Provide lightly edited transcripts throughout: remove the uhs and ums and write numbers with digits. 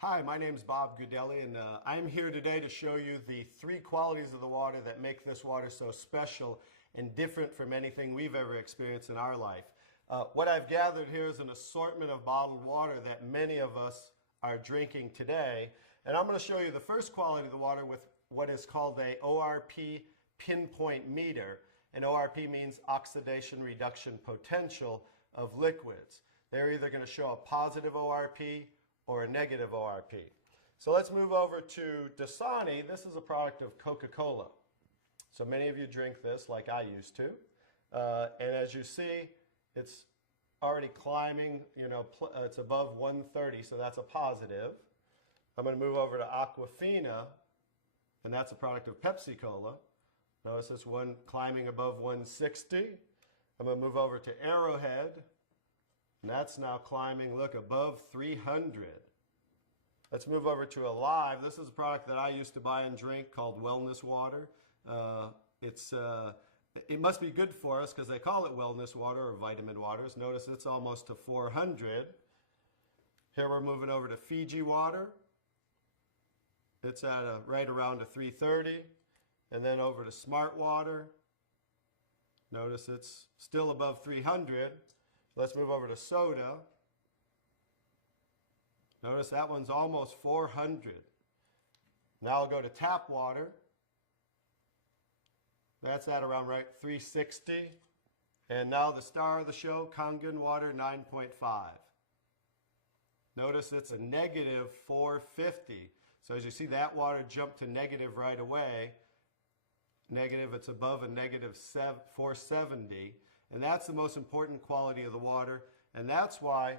Hi, my name is Bob Gudelli, and I'm here today to show you the three qualities of the water that make this water so special and different from anything we've ever experienced in our life. What I've gathered here is an assortment of bottled water that many of us are drinking today, and I'm going to show you the first quality of the water with what is called a ORP pinpoint meter, and ORP means oxidation reduction potential of liquids. They're either going to show a positive ORP or a negative ORP. So let's move over to Dasani. This is a product of Coca-Cola. So many of you drink this like I used to. And as you see, it's already climbing, it's above 130, so that's a positive. I'm going to move over to Aquafina, and that's a product of Pepsi-Cola. Notice this one climbing above 160. I'm going to move over to Arrowhead, and that's now climbing, look, above 300. Let's move over to Alive. This is a product that I used to buy and drink called Wellness Water. It must be good for us because they call it wellness water or vitamin waters. Notice it's almost to 400. Here we're moving over to Fiji water. It's at right around a 330. And then over to Smart Water. Notice it's still above 300. Let's move over to soda. Notice that one's almost 400. Now I'll go to tap water. That's at around right 360. And now the star of the show, Kangen Water 9.5. Notice it's a negative 450. So as you see, that water jumped to negative right away. Negative, it's above a negative 470. And that's the most important quality of the water. And that's why,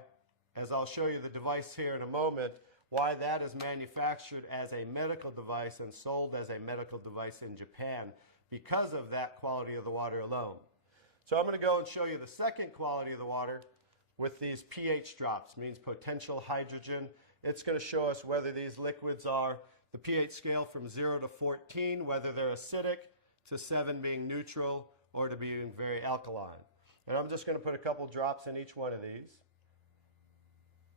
as I'll show you the device here in a moment, why that is manufactured as a medical device and sold as a medical device in Japan, because of that quality of the water alone. So I'm going to go and show you the second quality of the water with these pH drops, means potential hydrogen. It's going to show us whether these liquids are the pH scale from 0 to 14, whether they're acidic, to 7 being neutral, or to being very alkaline. And I'm just going to put a couple drops in each one of these.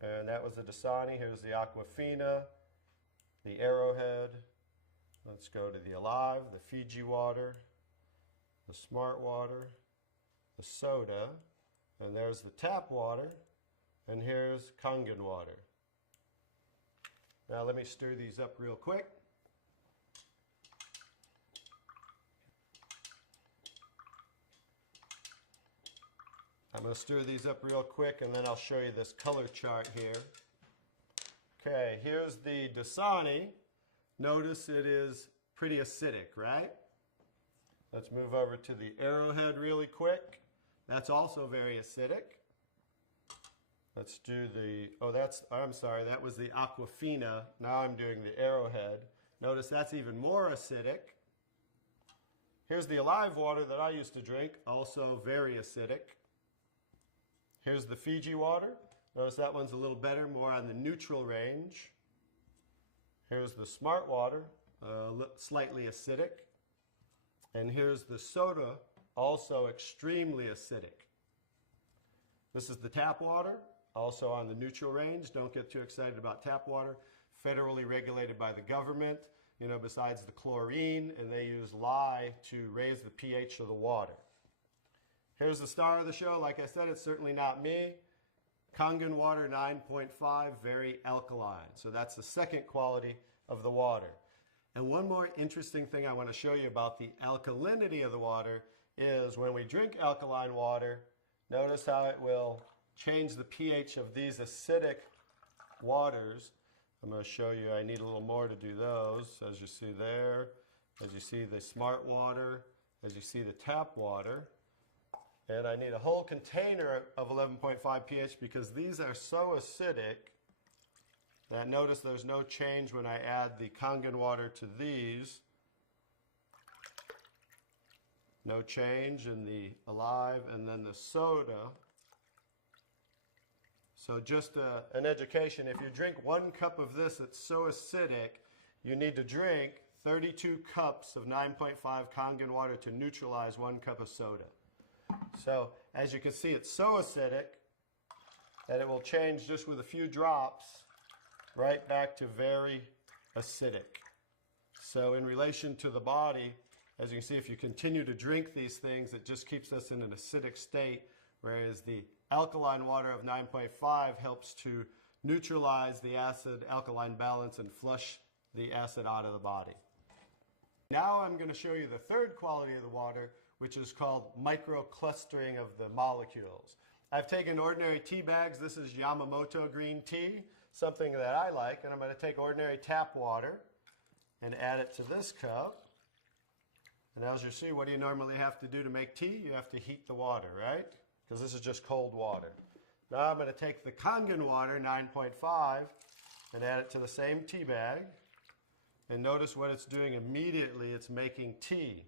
And that was the Dasani. Here's the Aquafina, the Arrowhead. Let's go to the Alive, the Fiji water, the Smart water, the soda, and there's the tap water, and here's Kangen water. Now let me stir these up real quick. I'm going to stir these up real quick, and then I'll show you this color chart here. Okay, here's the Dasani. Notice it is pretty acidic, right? Let's move over to the Arrowhead really quick. That's also very acidic. Let's do the, I'm sorry, that was the Aquafina. Now I'm doing the Arrowhead. Notice that's even more acidic. Here's the Alive water that I used to drink, also very acidic. Here's the Fiji water. Notice that one's a little better, more on the neutral range. Here's the Smart water, slightly acidic. And here's the soda, also extremely acidic. This is the tap water, also on the neutral range. Don't get too excited about tap water. Federally regulated by the government, besides the chlorine, and they use lye to raise the pH of the water. Here's the star of the show. Like I said, it's certainly not me. Kangen Water 9.5, very alkaline. So that's the second quality of the water. And one more interesting thing I want to show you about the alkalinity of the water is when we drink alkaline water, notice how it will change the pH of these acidic waters. I'm going to show you, I need a little more to do those, as you see there, as you see the Smart water, as you see the tap water. And I need a whole container of 11.5 pH because these are so acidic that notice there's no change when I add the Kangen water to these. No change in the Alive, and then the soda. So just an education, if you drink 1 cup of this that's so acidic, you need to drink 32 cups of 9.5 Kangen water to neutralize 1 cup of soda. So as you can see, it's so acidic that it will change just with a few drops right back to very acidic. So in relation to the body, as you can see, if you continue to drink these things, it just keeps us in an acidic state, whereas the alkaline water of 9.5 helps to neutralize the acid-alkaline balance and flush the acid out of the body. Now I'm going to show you the third quality of the water, which is called microclustering of the molecules. I've taken ordinary tea bags. This is Yamamoto green tea, something that I like, and I'm going to take ordinary tap water and add it to this cup. And as you see, what do you normally have to do to make tea? You have to heat the water, right? Because this is just cold water. Now I'm going to take the Kangen Water 9.5 and add it to the same tea bag. And notice what it's doing immediately. It's making tea,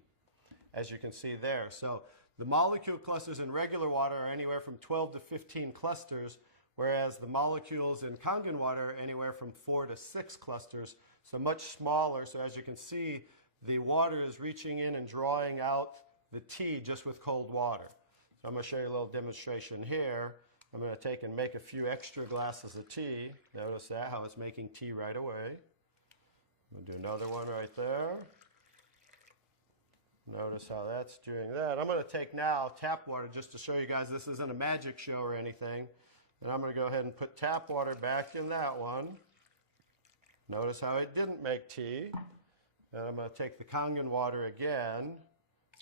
as you can see there. So the molecule clusters in regular water are anywhere from 12 to 15 clusters, whereas the molecules in Kangen water are anywhere from 4 to 6 clusters, so much smaller. So as you can see, the water is reaching in and drawing out the tea just with cold water. So I'm going to show you a little demonstration here. I'm going to take and make a few extra glasses of tea. Notice that, how it's making tea right away. I'm going to do another one right there. Notice how that's doing that. I'm going to take now tap water just to show you guys this isn't a magic show or anything. And I'm going to go ahead and put tap water back in that one. Notice how it didn't make tea. And I'm going to take the Kangen water again.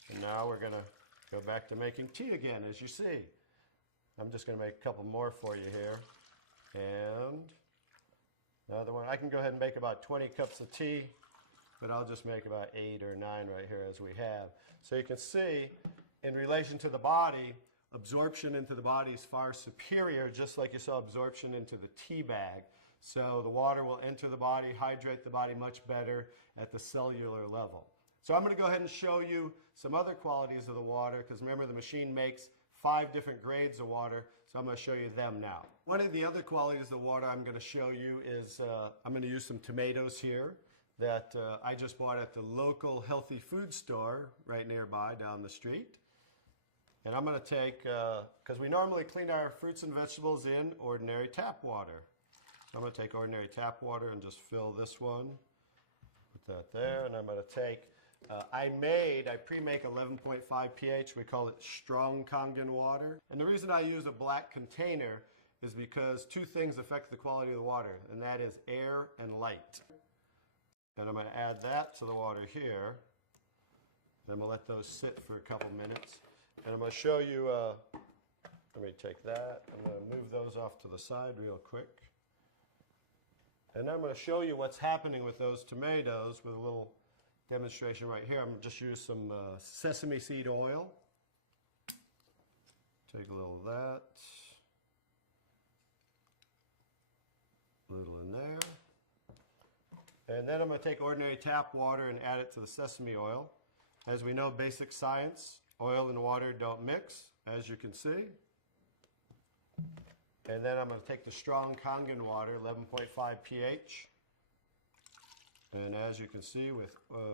And now we're going to go back to making tea again, as you see. I'm just going to make a couple more for you here. And another one. I can go ahead and make about 20 cups of tea, but I'll just make about 8 or 9 right here as we have. So you can see, in relation to the body, absorption into the body is far superior, just like you saw absorption into the tea bag. So the water will enter the body, hydrate the body much better at the cellular level. So I'm going to go ahead and show you some other qualities of the water, because remember the machine makes 5 different grades of water, so I'm going to show you them now. One of the other qualities of the water I'm going to show you is I'm going to use some tomatoes here that I just bought at the local healthy food store right nearby down the street. And I'm going to take, because we normally clean our fruits and vegetables in ordinary tap water. So I'm going to take ordinary tap water and just fill this one. Put that there, and I'm going to take, I pre-make 11.5 pH. We call it strong Kangen water. And the reason I use a black container is because 2 things affect the quality of the water, and that is air and light. And I'm going to add that to the water here. And I'm going to let those sit for a couple minutes. And I'm going to show you, let me take that. I'm going to move those off to the side real quick. And I'm going to show you what's happening with those tomatoes with a little demonstration right here. I'm going to just use some sesame seed oil. Take a little of that. A little in there. And then I'm going to take ordinary tap water and add it to the sesame oil. As we know, basic science, oil and water don't mix, as you can see. And then I'm going to take the strong Kangen water, 11.5 pH. And as you can see with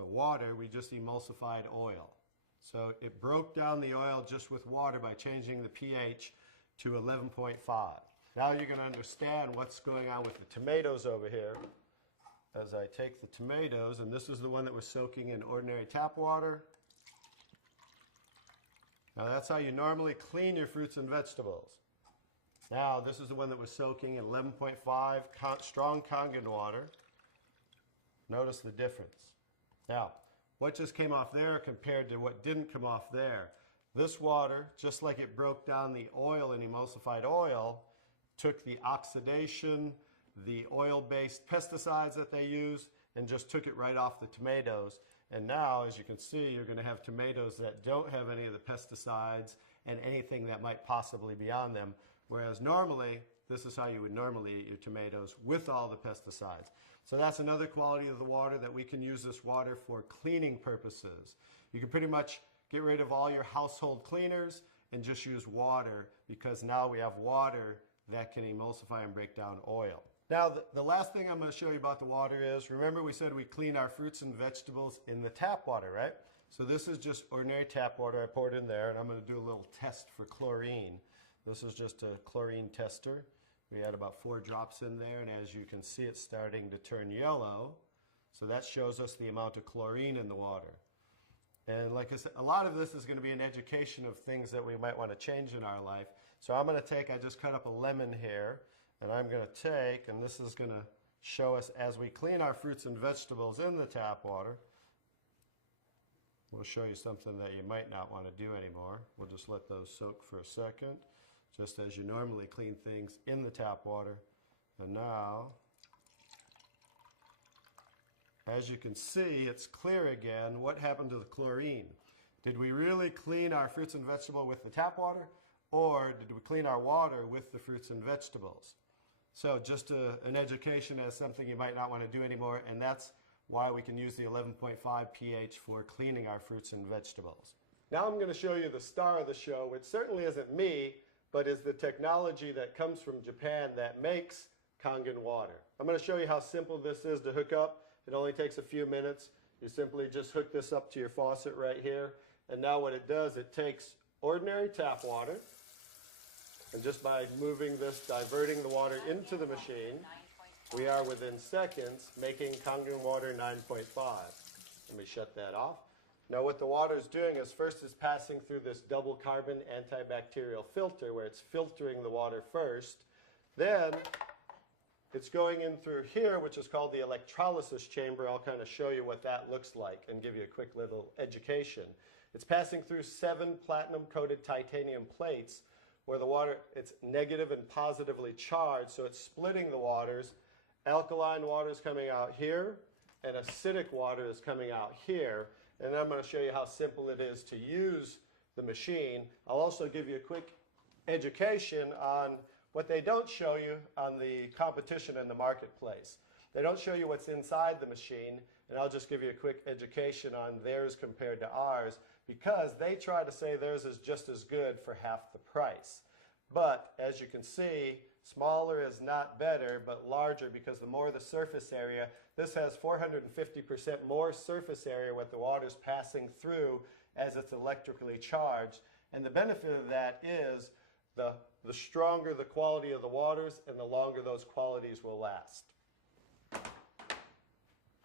water, we just emulsified oil. So it broke down the oil just with water by changing the pH to 11.5. Now you're going to understand what's going on with the tomatoes over here. As I take the tomatoes, and this is the one that was soaking in ordinary tap water. Now that's how you normally clean your fruits and vegetables. Now this is the one that was soaking in 11.5 strong Kangen water. Notice the difference. Now, what just came off there compared to what didn't come off there? This water, just like it broke down the oil in emulsified oil, took the oxidation, the oil-based pesticides that they use, and just took it right off the tomatoes. And now, as you can see, you're going to have tomatoes that don't have any of the pesticides and anything that might possibly be on them. Whereas normally, this is how you would normally eat your tomatoes with all the pesticides. So that's another quality of the water, that we can use this water for cleaning purposes. You can pretty much get rid of all your household cleaners and just use water, because now we have water that can emulsify and break down oil. Now, the last thing I'm going to show you about the water is, remember we said we clean our fruits and vegetables in the tap water, right? So this is just ordinary tap water. I poured in there, and I'm going to do a little test for chlorine. This is just a chlorine tester. We had about 4 drops in there, and as you can see, it's starting to turn yellow. So that shows us the amount of chlorine in the water. And like I said, a lot of this is going to be an education of things that we might want to change in our life. So I'm going to take, I just cut up a lemon here, and I'm going to take, and this is going to show us as we clean our fruits and vegetables in the tap water. We'll show you something that you might not want to do anymore. We'll just let those soak for a second, just as you normally clean things in the tap water. And now, as you can see, it's clear again. What happened to the chlorine? Did we really clean our fruits and vegetables with the tap water, or did we clean our water with the fruits and vegetables? So just an education as something you might not want to do anymore, and that's why we can use the 11.5 pH for cleaning our fruits and vegetables. Now I'm going to show you the star of the show, which certainly isn't me, but is the technology that comes from Japan that makes Kangen water. I'm going to show you how simple this is to hook up. It only takes a few minutes. You simply just hook this up to your faucet right here. And now what it does, it takes ordinary tap water, and just by moving this, diverting the water into the machine, we are within seconds making Kangen water 9.5. Let me shut that off. Now what the water is doing is first it's passing through this double carbon antibacterial filter where it's filtering the water first. Then it's going in through here, which is called the electrolysis chamber. I'll kind of show you what that looks like and give you a quick little education. It's passing through 7 platinum-coated titanium plates where the water, it's negative and positively charged, so it's splitting the waters. Alkaline water is coming out here, and acidic water is coming out here. And then I'm going to show you how simple it is to use the machine. I'll also give you a quick education on what they don't show you on the competition in the marketplace. They don't show you what's inside the machine, and I'll just give you a quick education on theirs compared to ours, because they try to say theirs is just as good for half the price. But as you can see, smaller is not better, but larger, because the more the surface area, this has 450% more surface area what the water's passing through as it's electrically charged. And the benefit of that is the stronger the quality of the waters and the longer those qualities will last.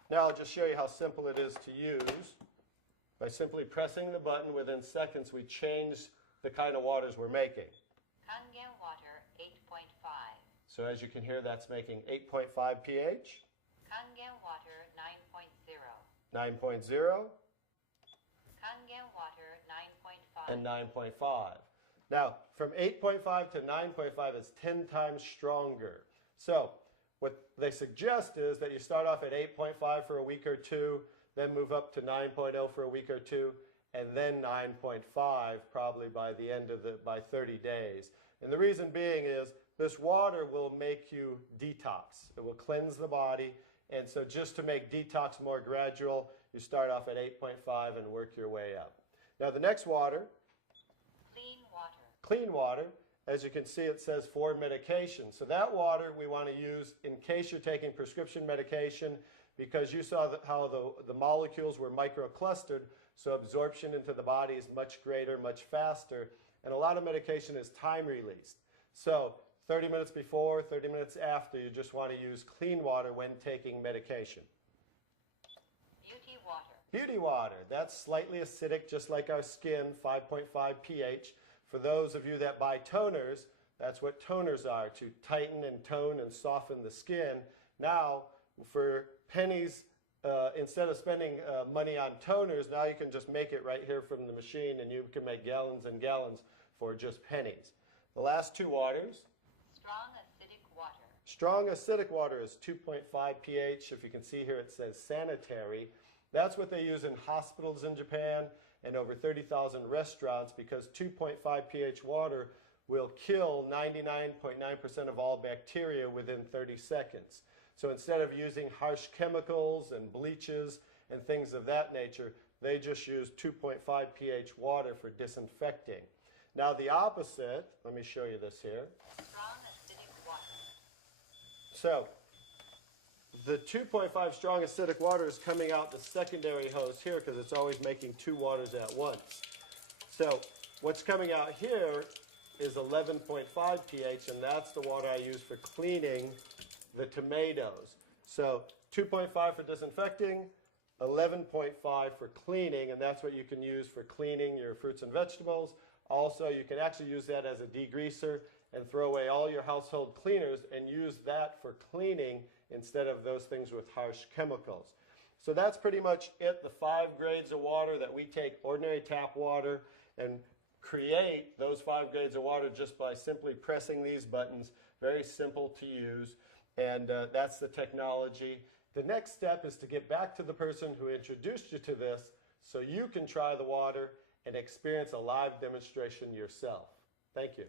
Now I'll just show you how simple it is to use. By simply pressing the button, within seconds we change the kind of waters we're making. Kangen water 8.5. So as you can hear, that's making 8.5 pH. Kangen water 9.0. 9.0. Kangen water 9.5. And 9.5. Now, from 8.5 to 9.5 is 10 times stronger. So what they suggest is that you start off at 8.5 for a week or two, then move up to 9.0 for a week or two, and then 9.5 probably by the end of by 30 days. And the reason being is this water will make you detox. It will cleanse the body. And so just to make detox more gradual, you start off at 8.5 and work your way up. Now the next water, Clean water. clean water, as you can see it says for medication. So that water we want to use in case you're taking prescription medication, because you saw how the molecules were microclustered, so absorption into the body is much greater, much faster, and a lot of medication is time released. So 30 minutes before, 30 minutes after, you just want to use clean water when taking medication. Beauty water. Beauty water, that's slightly acidic, just like our skin, 5.5 pH. For those of you that buy toners, that's what toners are, to tighten and tone and soften the skin. Now, for pennies, instead of spending money on toners, now you can just make it right here from the machine, and you can make gallons and gallons for just pennies. The last two waters. Strong acidic water. Strong acidic water is 2.5 pH. If you can see here, it says sanitary. That's what they use in hospitals in Japan and over 30,000 restaurants, because 2.5 pH water will kill 99.9% of all bacteria within 30 seconds. So instead of using harsh chemicals and bleaches and things of that nature, they just use 2.5 pH water for disinfecting. Now the opposite, let me show you this here. Strong acidic water. So the 2.5 strong acidic water is coming out the secondary hose here, because it's always making two waters at once. So what's coming out here is 11.5 pH, and that's the water I use for cleaning the tomatoes. So 2.5 for disinfecting, 11.5 for cleaning, and that's what you can use for cleaning your fruits and vegetables. Also, you can actually use that as a degreaser and throw away all your household cleaners and use that for cleaning instead of those things with harsh chemicals. So that's pretty much it, the 5 grades of water that we take ordinary tap water and create those 5 grades of water just by simply pressing these buttons. Very simple to use, and that's the technology. The next step is to get back to the person who introduced you to this so you can try the water and experience a live demonstration yourself. Thank you.